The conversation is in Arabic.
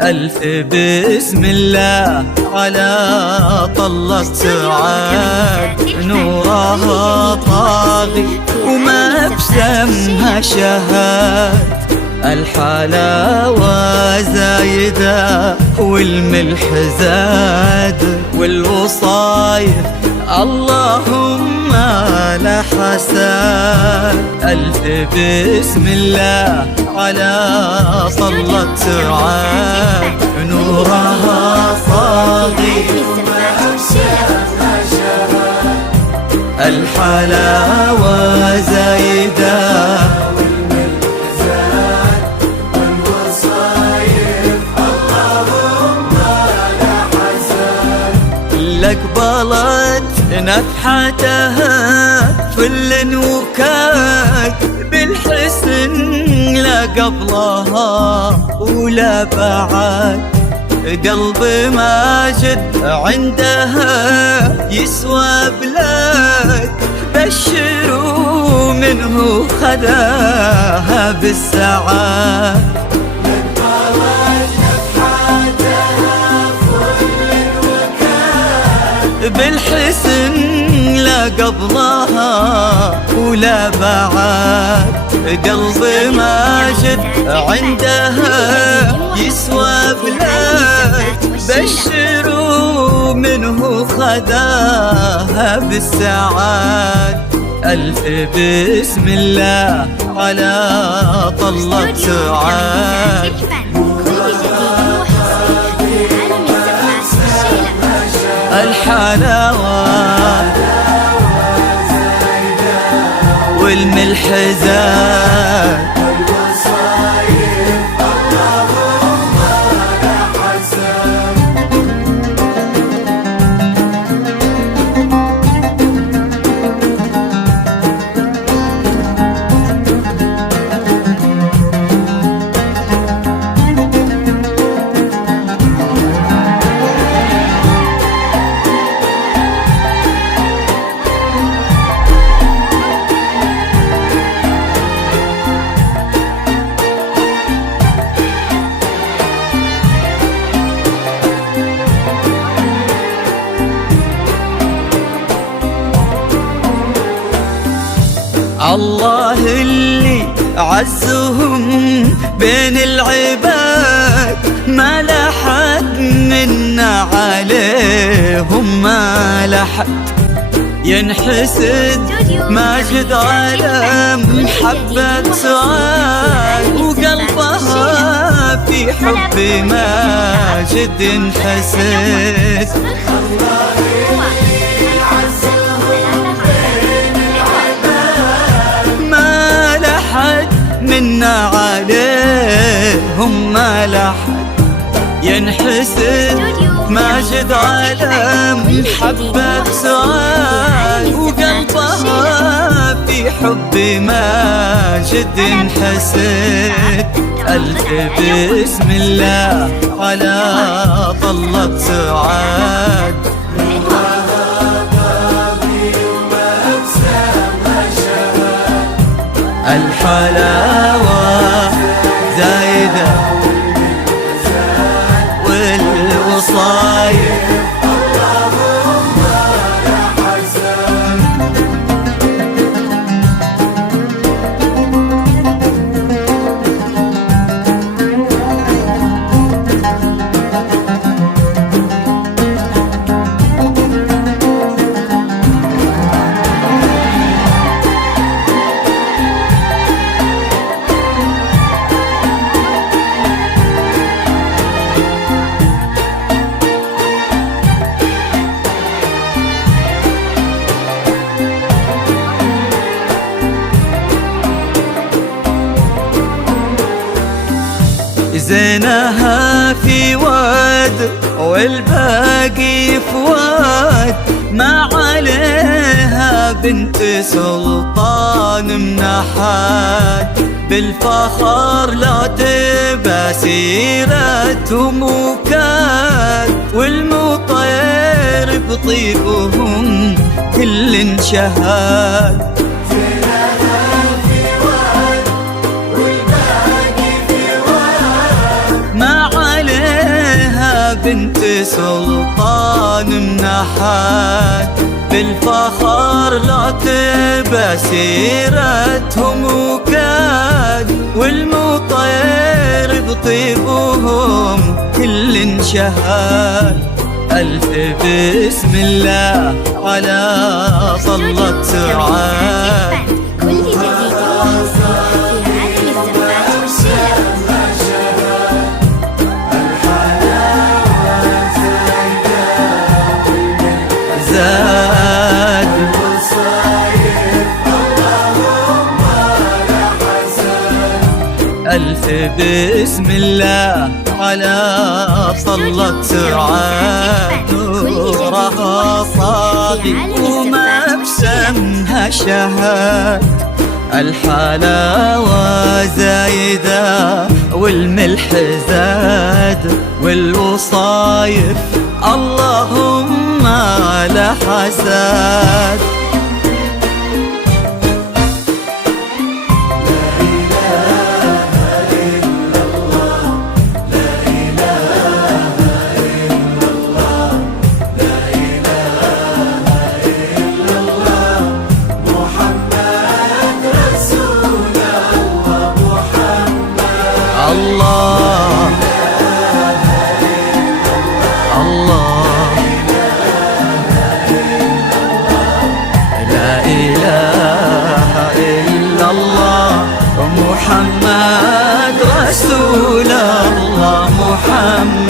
ألف بسم الله على طلة سعاد، نورها طاغي وما بسمها شهاد. الحلاوة زايدة والملح زاد، والوصايف اللهم لا حساد. ألف بسم الله على طلة سعاد، نورها طاغي الحلاوة زايدة قبلت نفحتها فل وكاد، بالحسن لا قبلها ولا بعد. قلب ماجد عندها يسوى بلاد، بشروا منه خذاها بالسعاد. بالحسن لا قبلها ولا بعد. قلب ماجد عندها يسوى بلاد، بشروا منه خذاها بالسعاد. ألف بسم الله على طلة سعاد، الحلاوة والملح زاد. الله اللي عزهم بين العباد، ما لحد منا عليهم ما لحد. ينحسد ماجد على محبة سعاد، وقلبها في حب ماجد ينحسد. منا عليهم ما لحد. ينحسد ماجد على محبة سعاد، وقلبها في حب ماجد ينحسد. ألف بسم الله على طلة سعاد، الحلاوة زايدة والوصايف اللهم لا حسن. زينها في واد والباقي في واد، ما عليها بنت سلطان من أحد. بالفخر لا تبى سيرتهم وكاد، والمطير بطيبهم كل شهاد. ما عليه بنت سلطان منحات، بالفخر لا تبى سيرتهم وكاد، والمطير بطيبهم كل انشهاد. ألف بسم الله على صلة سعاد. كل جديد وحصري في عالم الزفات والشيلة. زاد ألف بسم الله على صلة سعاد. نورها صادق ومبسمها شهاد، الحلاوة زايدة والملح زاد، والوصايف اللهم لا حساد. الله الله لا إله إلا الله محمد رسول الله محمد